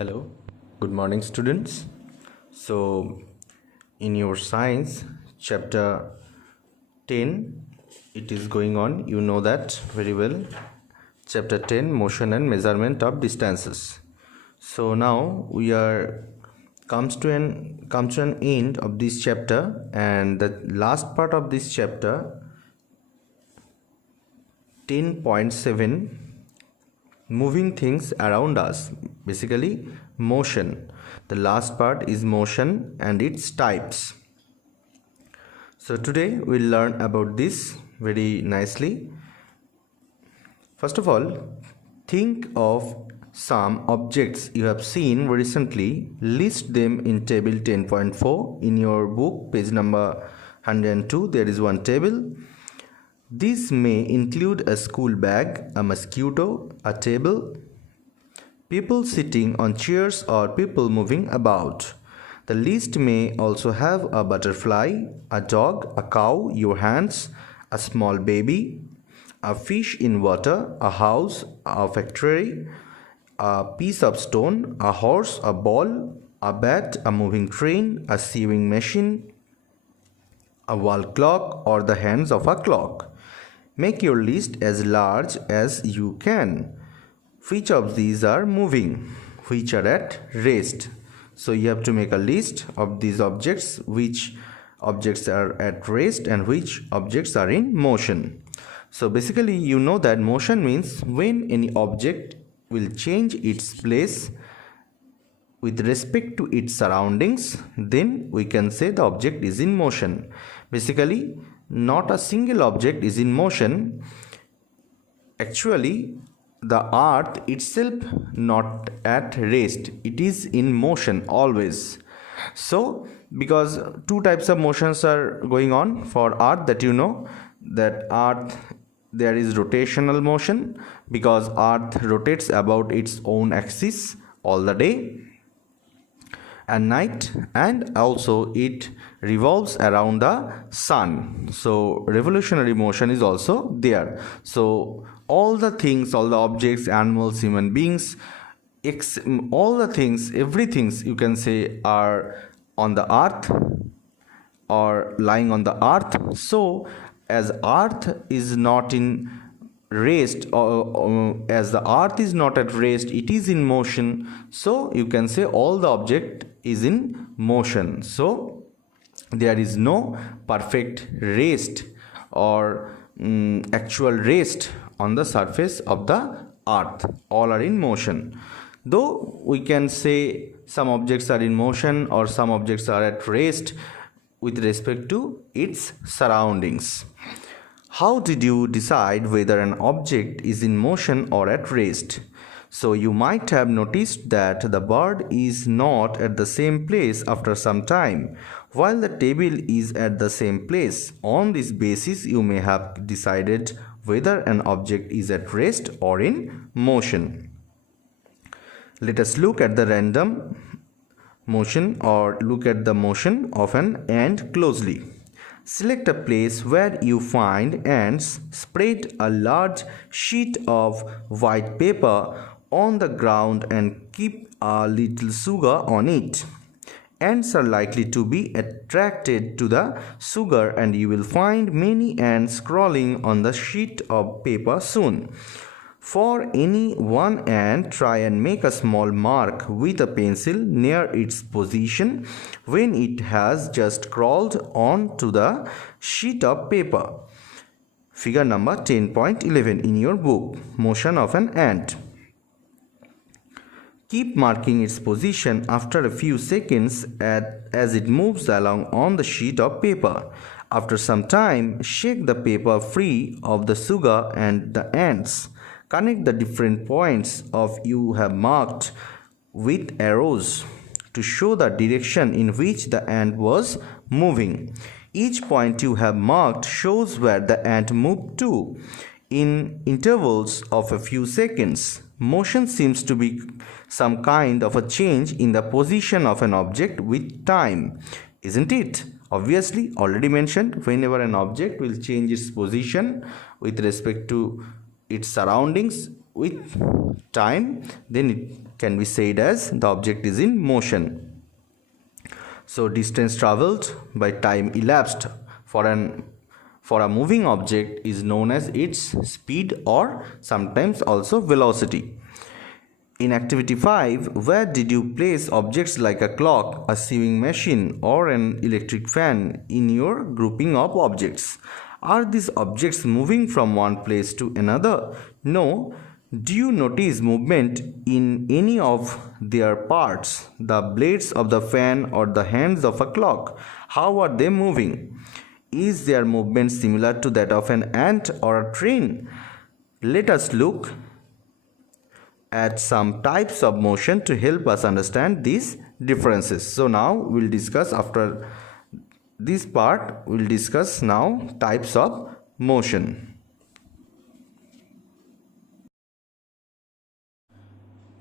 Hello, good morning, students. So, in your science chapter 10, it is going on, you know that very well. Chapter 10, motion and measurement of distances. So now we are comes to an end of this chapter, and the last part of this chapter 10.7, moving things around us, basically motion. The last part is motion and its types. So today we'll learn about this very nicely. First of all, think of some objects you have seen recently. List them in table 10.4 in your book, page number 102. There is one table. These may include a school bag, a mosquito, a table, people sitting on chairs, or people moving about. The list may also have a butterfly, a dog, a cow, your hands, a small baby, a fish in water, a house, a factory, a piece of stone, a horse, a ball, a bat, a moving train, a sewing machine, a wall clock, or the hands of a clock. Make your list as large as you can. Which of these are moving? Which are at rest? So you have to make a list of these objects, which objects are at rest and which objects are in motion. So basically you know that motion means when any object will change its place with respect to its surroundings, then we can say the object is in motion. Basically, not a single object is in motion. Actually, the earth itself not at rest, it is in motion always. So because two types of motions are going on for earth, that you know, that earth, there is rotational motion because earth rotates about its own axis all the day and night, and also it revolves around the sun. So revolutionary motion is also there. So all the things, all the objects, animals, human beings, all the things, everything you can say are on the earth or lying on the earth. So as earth is not in rest, or as the earth is not at rest, it is in motion. So you can say all the object is in motion. So there is no perfect rest or actual rest on the surface of the earth. All are in motion. Though we can say some objects are in motion or some objects are at rest with respect to its surroundings. How did you decide whether an object is in motion or at rest? So you might have noticed that the bird is not at the same place after some time, while the table is at the same place. On this basis, you may have decided whether an object is at rest or in motion. Let us look at the random motion, or look at the motion of an ant closely. Select a place where you find ants. Spread a large sheet of white paper on the ground and keep a little sugar on it. Ants are likely to be attracted to the sugar, and you will find many ants crawling on the sheet of paper soon. For any one ant, try and make a small mark with a pencil near its position when it has just crawled onto the sheet of paper. Figure number 10.11 in your book, Motion of an Ant. Keep marking its position after a few seconds as it moves along on the sheet of paper. After some time, shake the paper free of the sugar and the ants. Connect the different points of you have marked with arrows to show the direction in which the ant was moving. Each point you have marked shows where the ant moved to in intervals of a few seconds. Motion seems to be some kind of a change in the position of an object with time, isn't it? Obviously, already mentioned, whenever an object will change its position with respect to its surroundings, with time, then it can be said as the object is in motion. So distance traveled by time elapsed for a moving object is known as its speed or sometimes also velocity. In activity 5, where did you place objects like a clock, a sewing machine, or an electric fan in your grouping of objects? Are these objects moving from one place to another? No. Do you notice movement in any of their parts, the blades of the fan or the hands of a clock? How are they moving? Is their movement similar to that of an ant or a train? Let us look at some types of motion to help us understand these differences. So now we'll discuss, after this part, we'll discuss now types of motion.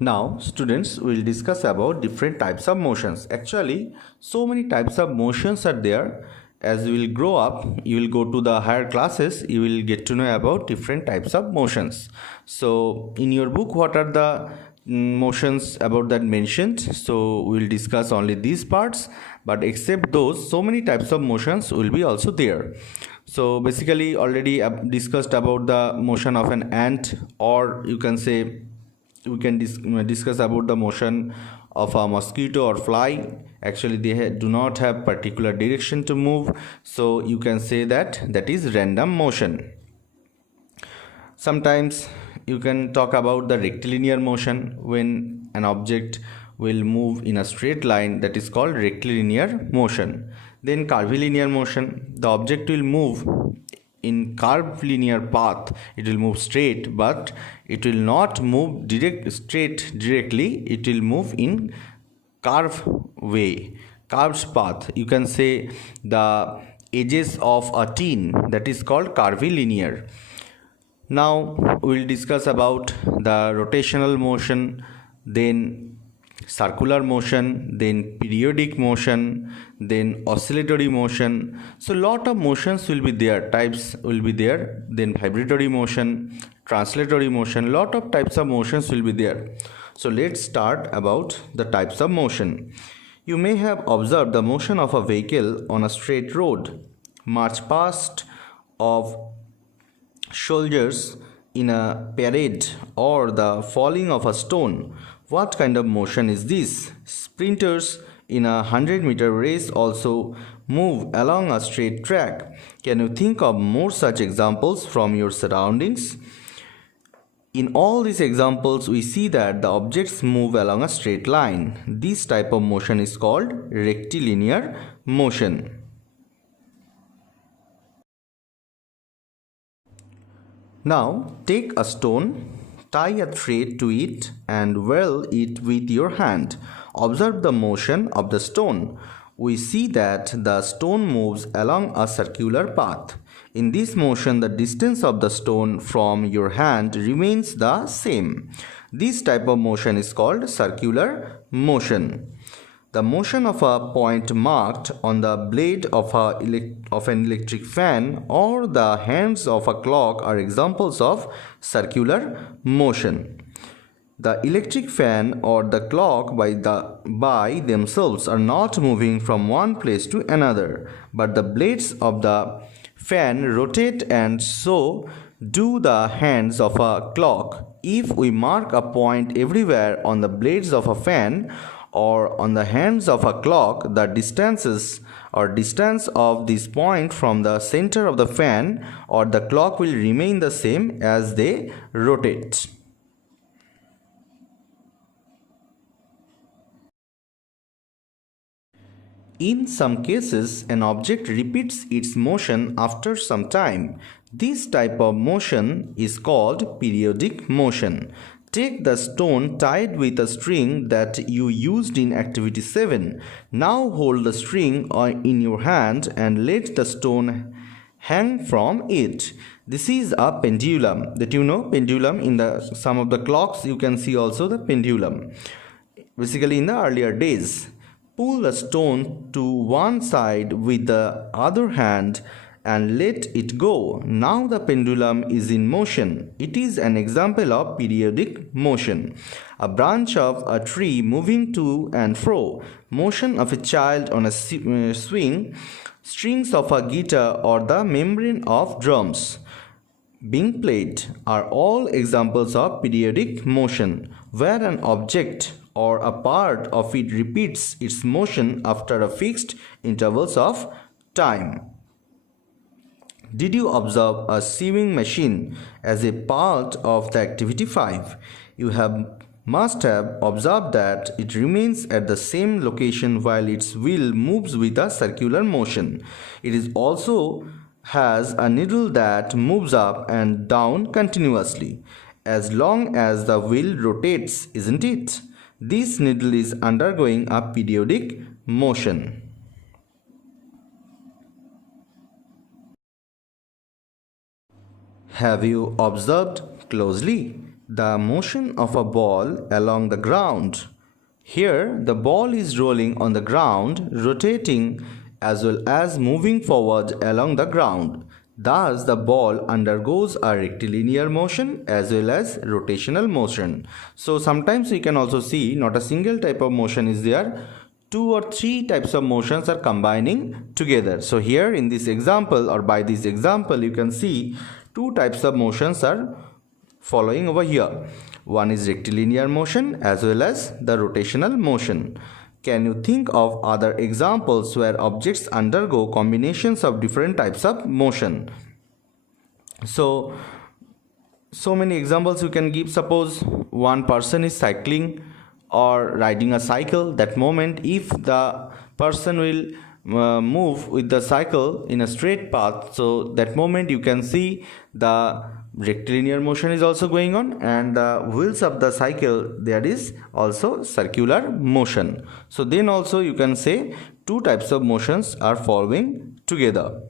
Now students, will discuss about different types of motions. Actually, so many types of motions are there. As you will grow up, you will go to the higher classes, you will get to know about different types of motions. So in your book, what are the motions about that mentioned? So we will discuss only these parts, but except those, so many types of motions will be also there. So basically already discussed about the motion of an ant, or you can say we can discuss about the motion of a mosquito or fly. Actually they do not have particular direction to move, so you can say that that is random motion. Sometimes you can talk about the rectilinear motion, when an object will move in a straight line, that is called rectilinear motion. Then curvilinear motion, the object will move in curvilinear path, it will move straight, but it will not move directly, it will move in curved path. You can say the edges of a tin, that is called curvilinear. Now we will discuss about the rotational motion, then circular motion, then periodic motion, then oscillatory motion. So lot of motions will be there, types will be there. Then vibratory motion, translatory motion, lot of types of motions will be there. So let's start about the types of motion. You may have observed the motion of a vehicle on a straight road, march past of soldiers in a parade, or the falling of a stone. What kind of motion is this? Sprinters in a 100-meter race also move along a straight track. Can you think of more such examples from your surroundings? In all these examples, we see that the objects move along a straight line. This type of motion is called rectilinear motion. Now, take a stone, tie a thread to it and whirl it with your hand. Observe the motion of the stone. We see that the stone moves along a circular path. In this motion, the distance of the stone from your hand remains the same. This type of motion is called circular motion. The motion of a point marked on the blade of an electric fan or the hands of a clock are examples of circular motion. The electric fan or the clock by themselves are not moving from one place to another, but the blades of the fan rotate, and so do the hands of a clock. If we mark a point everywhere on the blades of a fan or on the hands of a clock, the distance of this point from the center of the fan or the clock will remain the same as they rotate. In some cases, an object repeats its motion after some time. This type of motion is called periodic motion. Take the stone tied with a string that you used in activity 7. Now hold the string in your hand and let the stone hang from it. This is a pendulum. That you know, pendulum, in some of the clocks you can see also the pendulum. Basically in the earlier days. Pull the stone to one side with the other hand and let it go. Now the pendulum is in motion. It is an example of periodic motion. A branch of a tree moving to and fro, motion of a child on a swing, strings of a guitar, or the membrane of drums being played are all examples of periodic motion, where an object or a part of it repeats its motion after a fixed intervals of time. Did you observe a sewing machine as a part of the activity 5? You must have observed that it remains at the same location while its wheel moves with a circular motion. It is also has a needle that moves up and down continuously as long as the wheel rotates, isn't it? This needle is undergoing a periodic motion. Have you observed closely the motion of a ball along the ground? Here, the ball is rolling on the ground, rotating as well as moving forward along the ground. Thus, the ball undergoes a rectilinear motion as well as rotational motion. So, sometimes we can also see not a single type of motion is there. 2 or 3 types of motions are combining together. So, here in this example or by this example, you can see 2 types of motions are following over here. One is rectilinear motion as well as the rotational motion. Can you think of other examples where objects undergo combinations of different types of motion? So many examples you can give. Suppose one person is cycling or riding a cycle. That moment, if the person will move with the cycle in a straight path, so that moment you can see the rectilinear motion is also going on, and the wheels of the cycle, there is also circular motion. So then also you can say 2 types of motions are following together.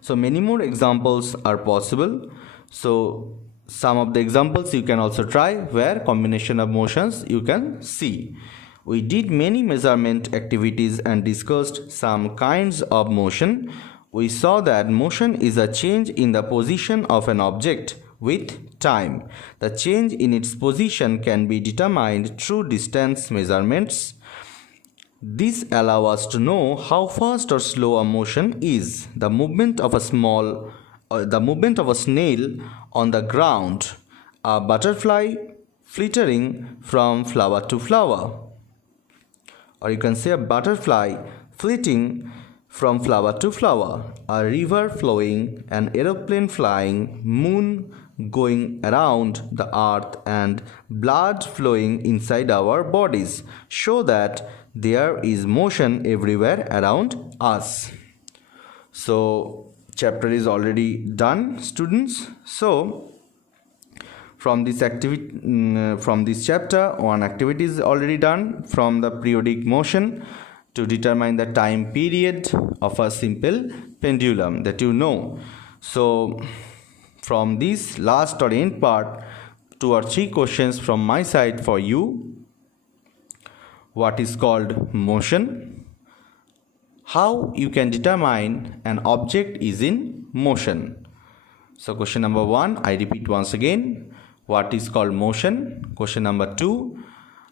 So many more examples are possible. So some of the examples you can also try where combination of motions you can see. We did many measurement activities and discussed some kinds of motion. We saw that motion is a change in the position of an object with time. The change in its position can be determined through distance measurements. This allows us to know how fast or slow a motion is. The movement of a snail on the ground, a butterfly flittering from flower to flower, or you can say a butterfly flitting from flower to flower, a river flowing, an aeroplane flying, moon going around the earth, and blood flowing inside our bodies show that there is motion everywhere around us. So chapter is already done, students. So from this chapter, one activity is already done from the periodic motion to determine the time period of a simple pendulum, that you know. So from this last or end part, 2 or 3 questions from my side for you. What is called motion? How you can determine an object is in motion? So question number 1, I repeat once again. What is called motion? Question number 2,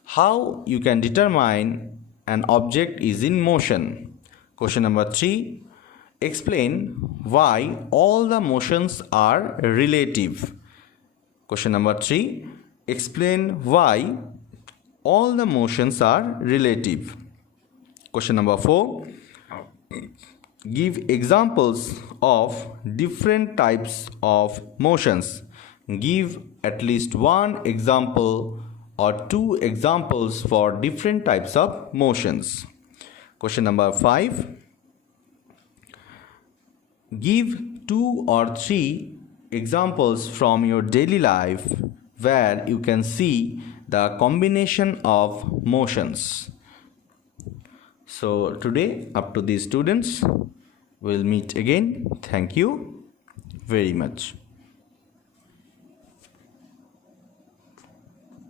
how you can determine an object is in motion? Question number 3, explain why all the motions are relative. Question number 3, explain why all the motions are relative. Question number 4, give examples of different types of motions. Give at least 1 example or 2 examples for different types of motions. Question number 5, give 2 or 3 examples from your daily life where you can see the combination of motions. So today up to these students, we'll meet again. Thank you very much.